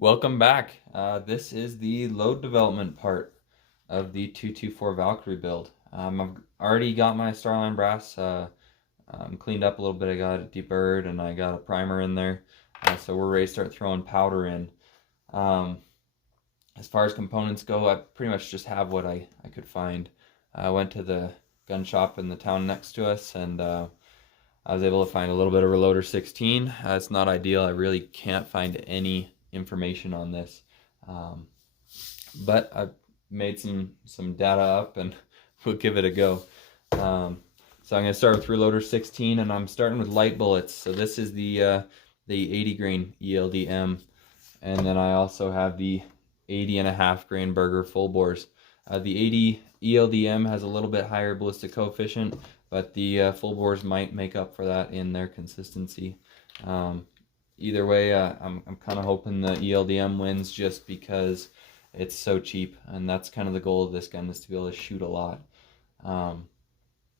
Welcome back. This is the load development part of the 224 Valkyrie build. I've already got my Starline brass cleaned up a little bit. I got it deburred and I got a primer in there. So we're ready to start throwing powder in. As far as components go, I pretty much just have what I could find. I went to the gun shop in the town next to us and I was able to find a little bit of Re-16. It's not ideal. I really can't find any information on this, but I've made some data up and we'll give it a go. So I'm going to start with Re-16, and I'm starting with light bullets. So this is the 80 grain Eld-m, and then I also have the 80.5 grain Berger full bores. The 80 Eld-m has a little bit higher ballistic coefficient, but the full bores might make up for that in their consistency. Either way, I'm kind of hoping the Eld-m wins just because it's so cheap, and that's kind of the goal of this gun, is to be able to shoot a lot.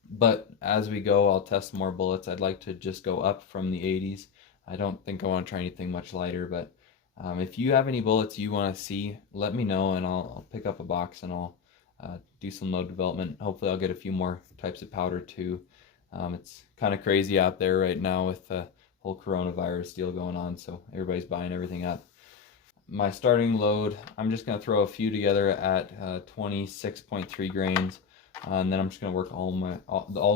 But as we go, I'll test more bullets. I'd like to just go up from the 80s. I don't think I want to try anything much lighter, but if you have any bullets you want to see, let me know, and I'll pick up a box and I'll do some load development. Hopefully I'll get a few more types of powder too. It's kind of crazy out there right now with the whole coronavirus deal going on, so everybody's buying everything up. My starting load, I'm just going to throw a few together at 26.3 grains, and then I'm just going to work all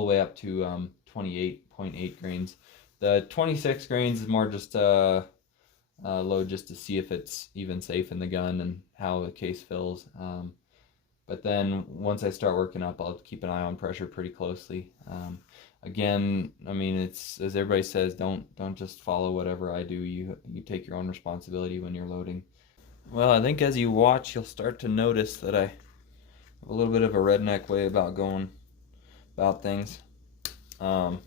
the way up to 28.8 grains. The 26 grains is more just load just to see if it's even safe in the gun and how the case fills. But then once I start working up, I'll keep an eye on pressure pretty closely. Again, I mean, it's, as everybody says, don't just follow whatever I do. You take your own responsibility when you're loading. Well, I think as you watch, you'll start to notice that I have a little bit of a redneck way about going about things. Made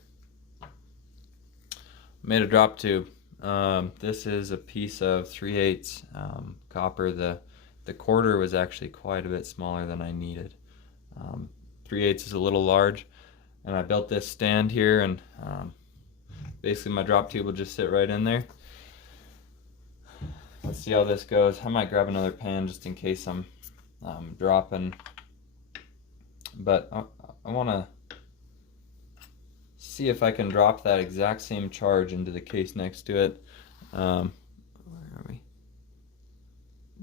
a drop tube. This is a piece of 3/8 copper. The quarter was actually quite a bit smaller than I needed. 3/8 is a little large, and I built this stand here, and basically my drop tube will just sit right in there. Let's see how this goes. I might grab another pan just in case I'm dropping, but I want to see if I can drop that exact same charge into the case next to it. Where are we?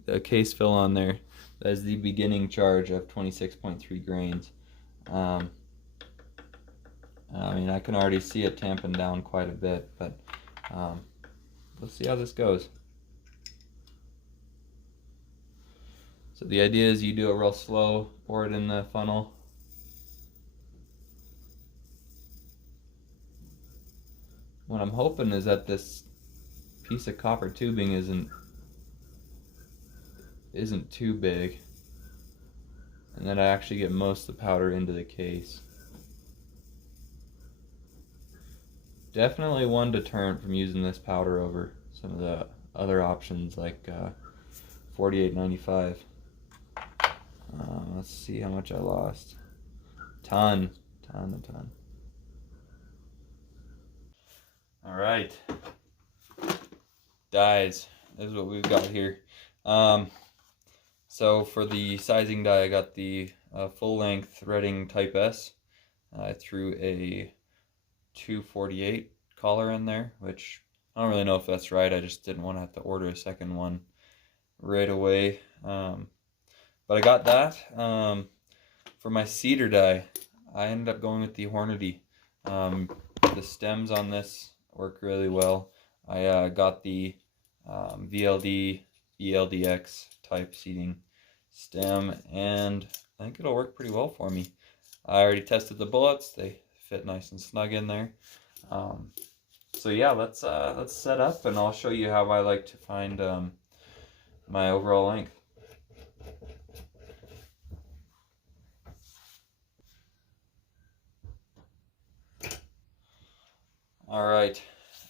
The case fill on there, that is the beginning charge of 26.3 grains. I mean, I can already see it tamping down quite a bit, but let's see how this goes. So the idea is you do it real slow, pour it in the funnel. What I'm hoping is that this piece of copper tubing isn't too big, and that I actually get most of the powder into the case. Definitely one deterrent from using this powder over some of the other options like 48.95. Let's see how much I lost. A ton. All right, dies. This is what we've got here. So for the sizing die, I got the full length Redding Type S. I threw a 248 collar in there, which I don't really know if that's right. I just didn't want to have to order a second one right away. But I got that. For my cedar die, I ended up going with the Hornady. The stems on this work really well. I got the VLD ELDX type seating stem, and I think it'll work pretty well for me. I already tested the bullets. They fit nice and snug in there. So yeah, let's set up, and I'll show you how I like to find my overall length. Alright,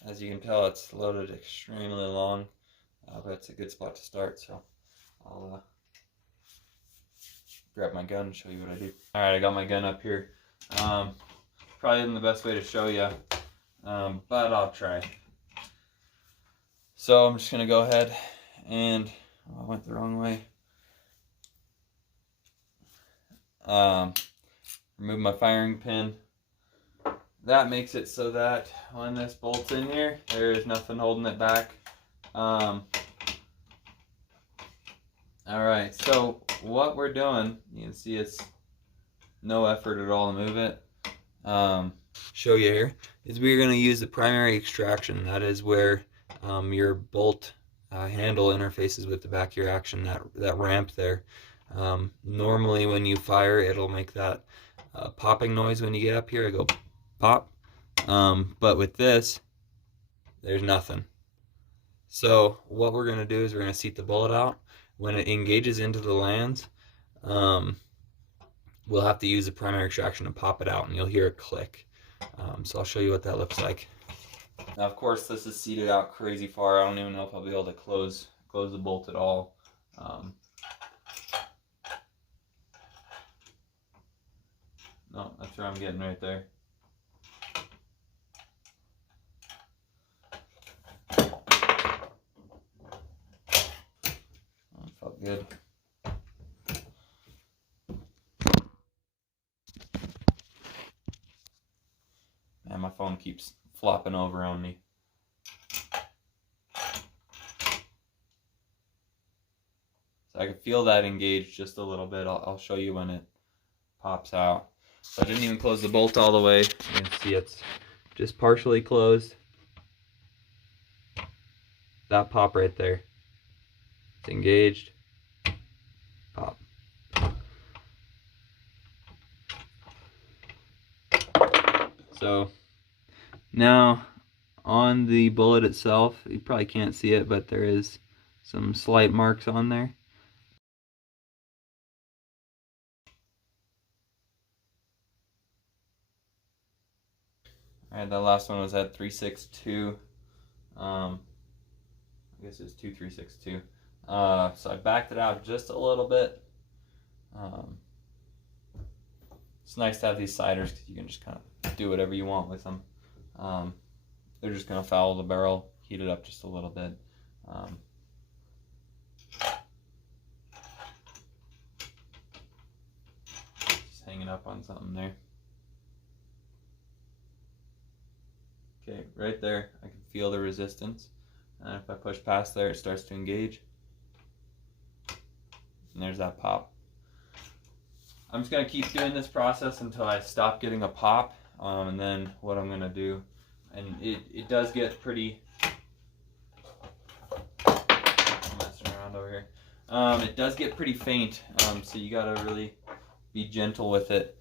as you can tell, it's loaded extremely long, but it's a good spot to start, so I'll grab my gun and show you what I do. Alright, I got my gun up here. Probably isn't the best way to show you, but I'll try. So I'm just going to go ahead and I went the wrong way. Remove my firing pin. That makes it so that when this bolt's in here, there is nothing holding it back. Alright, so what we're doing, you can see it's no effort at all to move it. Show you here, is we're going to use the primary extraction. That is where your bolt handle interfaces with the back of your action, that ramp there. Normally when you fire, it'll make that popping noise when you get up here. I go pop. But with this, there's nothing. So what we're going to do is we're going to seat the bullet out. When it engages into the lands, we'll have to use the primary extraction to pop it out, and you'll hear it click. So I'll show you what that looks like. Now, of course, this is seated out crazy far. I don't even know if I'll be able to close the bolt at all. No, that's where I'm getting right there. That felt good. Man, my phone keeps flopping over on me. So I can feel that engaged just a little bit. I'll show you when it pops out. So I didn't even close the bolt all the way. You can see it's just partially closed. That pop right there. It's engaged. Pop. So now on the bullet itself, you probably can't see it, but there is some slight marks on there. Alright, that last one was at 362. I guess it's 2362. So I backed it out just a little bit. It's nice to have these siders because you can just kind of do whatever you want with them. They're just going to foul the barrel, heat it up just a little bit. Just hanging up on something there. Okay, right there, I can feel the resistance. And if I push past there, it starts to engage. And there's that pop. I'm just going to keep doing this process until I stop getting a pop. And then what I'm going to do, and it does get pretty... I'm messing around over here. It does get pretty faint, so you got to really be gentle with it.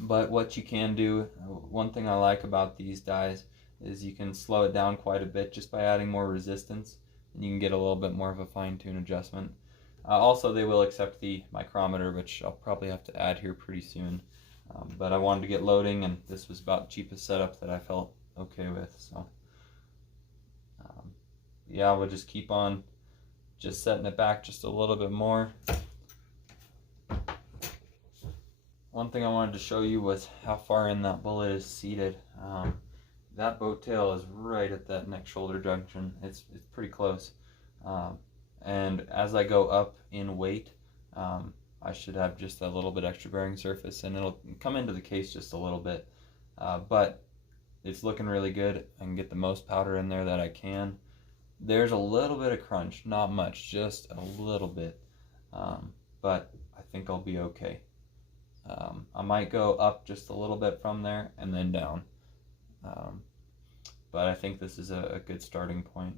But what you can do, one thing I like about these dies is you can slow it down quite a bit just by adding more resistance, and you can get a little bit more of a fine-tune adjustment. Also, they will accept the micrometer, which I'll probably have to add here pretty soon. But I wanted to get loading, and this was about the cheapest setup that I felt okay with. So yeah, we'll just keep on just setting it back just a little bit more. One thing I wanted to show you was how far in that bullet is seated. That boat tail is right at that neck shoulder junction. It's pretty close. And as I go up in weight, I should have just a little bit extra bearing surface, and it'll come into the case just a little bit. But it's looking really good. I can get the most powder in there that I can. There's a little bit of crunch, not much, just a little bit. But I think I'll be okay. I might go up just a little bit from there and then down. But I think this is a good starting point.